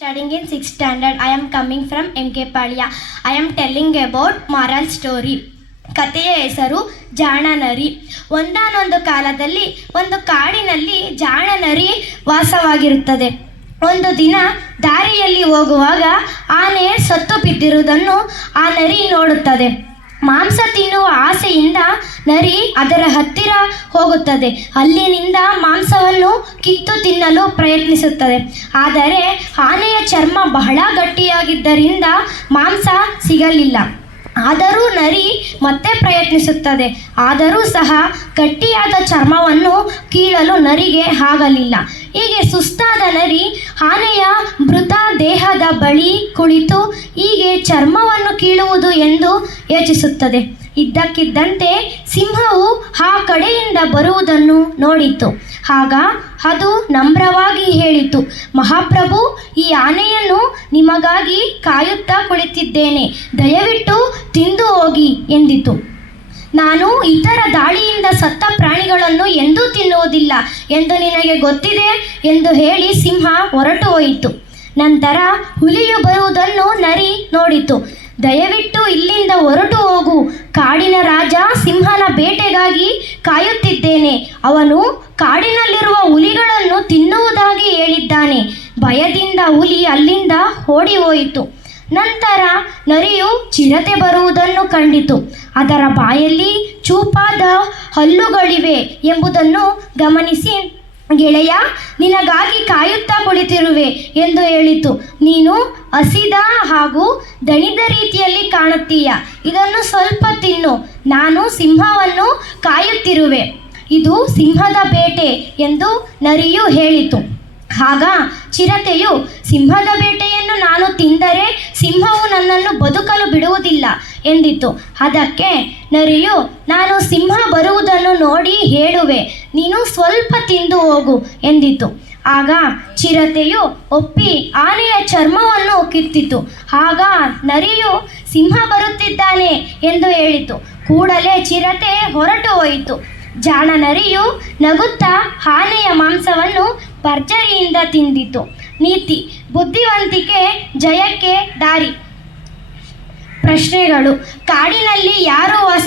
Studying in 6th standard, I am coming from MK Palya. I am telling about moral story. ಕಥೆಯ ಹೆಸರು ಜಾಣನರಿ ಒಂದಾನೊಂದು ಕಾಲದಲ್ಲಿ ಒಂದು ಕಾಡಿನಲ್ಲಿ ಜಾಣನರಿ ವಾಸವಾಗಿರುತ್ತದೆ ಒಂದು ದಿನ ದಾರಿಯಲ್ಲಿ ಹೋಗುವಾಗ ಆನೆ ಸತ್ತು ಬಿದ್ದಿರುವುದನ್ನು ಆ ನರಿ ನೋಡುತ್ತದೆ ಮಾಂಸ ತಿನ್ನುವ ಆಸೆಯಿಂದ ನರಿ ಅದರ ಹತ್ತಿರ ಹೋಗುತ್ತದೆ. ಅಲ್ಲಿನಿಂದ ಮಾಂಸವನ್ನು ಕಿತ್ತು ತಿನ್ನಲು ಪ್ರಯತ್ನಿಸುತ್ತದೆ. ಆದರೆ ಆನೆಯ ಚರ್ಮ ಬಹಳ ಗಟ್ಟಿಯಾಗಿದ್ದರಿಂದ ಮಾಂಸ ಸಿಗಲಿಲ್ಲ. ಆದರೂ ನರಿ ಮತ್ತೆ ಪ್ರಯತ್ನಿಸುತ್ತದೆ. ಆದರೂ ಸಹ ಗಟ್ಟಿಯಾದ ಚರ್ಮವನ್ನು ಕೀಳಲು ನರಿಗೆ ಆಗಲಿಲ್ಲ. ಹೀಗೆ ಸುಸ್ತಾದ ನರಿ ಆನೆಯ ಮೃತ ದೇಹದ ಬಳಿ ಕುಳಿತು ಹೀಗೆ ಚರ್ಮವನ್ನು ಕೀಳುವುದು ಎಂದು ಯೋಚಿಸುತ್ತದೆ. ಇದ್ದಕ್ಕಿದ್ದಂತೆ ಸಿಂಹವು ಆ ಕಡೆಯಿಂದ ಬರುವುದನ್ನು ನೋಡಿತು. ಆಗ ಅದು ನಮ್ರವಾಗಿ ಹೇಳಿತು, ಮಹಾಪ್ರಭು, ಈ ಆನೆಯನ್ನು ನಿಮಗಾಗಿ ಕಾಯುತ್ತಾ ಕುಳಿತಿದ್ದೇನೆ. ದಯವಿಟ್ಟು ತಿಂದು ಹೋಗಿ ಎಂದಿತು. ನಾನು ಇತರ ದಾಳಿಯಿಂದ ಸತ್ತ ಪ್ರಾಣಿಗಳನ್ನು ಎಂದೂ ತಿನ್ನುವುದಿಲ್ಲ ಎಂದು ನಿನಗೆ ಗೊತ್ತಿದೆ? ಎಂದು ಹೇಳಿ ಸಿಂಹ ಹೊರಟು ಹೋಯಿತು. ನಂತರ ಹುಲಿಯು ಬರುವುದನ್ನು ನರಿ ನೋಡಿತು. ದಯವಿಟ್ಟು ಇಲ್ಲಿಂದ ಹೊರಟು ಹೋಗು. ಕಾಡಿನ ರಾಜ ಸಿಂಹನ ಬೇಟೆಗಾಗಿ ಕಾಯುತ್ತಿದ್ದೇನೆ. ಅವನು ಕಾಡಿನಲ್ಲಿರುವ ಹುಲಿಗಳನ್ನು ತಿನ್ನುವುದಾಗಿ ಹೇಳಿದ್ದಾನೆ. ಭಯದಿಂದ ಹುಲಿ ಅಲ್ಲಿಂದ ಓಡಿ ಹೋಯಿತು ನಂತರ ನರಿಯು ಚಿರತೆ ಬರುವುದನ್ನು ಕಂಡಿತು. ಅದರ ಬಾಯಲ್ಲಿ ಚೂಪಾದ ಹಲ್ಲುಗಳಿವೆ ಎಂಬುದನ್ನು ಗಮನಿಸಿ. ಗೆಳೆಯ, ನಿನಗಾಗಿ ಕಾಯುತ್ತಾ ಕುಳಿತಿರುವೆ ಎಂದು ಹೇಳಿತು. ನೀನು ಹಸಿದ ಹಾಗೂ ದಣಿದ ರೀತಿಯಲ್ಲಿ ಕಾಣುತ್ತೀಯ. ಇದನ್ನು ಸ್ವಲ್ಪ ತಿನ್ನು. ನಾನು ಸಿಂಹವನ್ನು ಕಾಯುತ್ತಿರುವೆ. ಇದು ಸಿಂಹದ ಬೇಟೆ ಎಂದು ನರಿಯು ಹೇಳಿತು. ಆಗ ಚಿರತೆಯು, ಸಿಂಹದ ಬೇಟೆಯನ್ನು ನಾನು ತಿಂದರೆ ಸಿಂಹವು ನನ್ನನ್ನು ಬದುಕಲು ಬಿಡುವುದಿಲ್ಲ ಎಂದಿತು. ಅದಕ್ಕೆ ನರಿಯು, ನಾನು ಸಿಂಹ ನೋಡಿ ಹೇಳುವೆ, ನೀನು ಸ್ವಲ್ಪ ತಿಂದು ಹೋಗು ಎಂದಿತು. ಆಗ ಚಿರತೆಯು ಒಪ್ಪಿ ಆನೆಯ ಚರ್ಮವನ್ನು ಕಿತ್ತಿತು. ಆಗ ನರಿಯು, ಸಿಂಹ ಬರುತ್ತಿದ್ದಾನೆ ಎಂದು ಹೇಳಿತು. ಕೂಡಲೇ ಚಿರತೆ ಹೊರಟು ಹೋಯಿತು. ಜಾಣ ನರಿಯು ನಗುತ್ತಾ ಆನೆಯ ಮಾಂಸವನ್ನು ಭರ್ಜರಿಯಿಂದ ತಿಂದಿತು. ನೀತಿ, ಬುದ್ಧಿವಂತಿಕೆ, ಜಯಕ್ಕೆ ದಾರಿ. ಪ್ರಶ್ನೆಗಳು, ಕಾಡಿನಲ್ಲಿ ಯಾರು ವಾಸಿ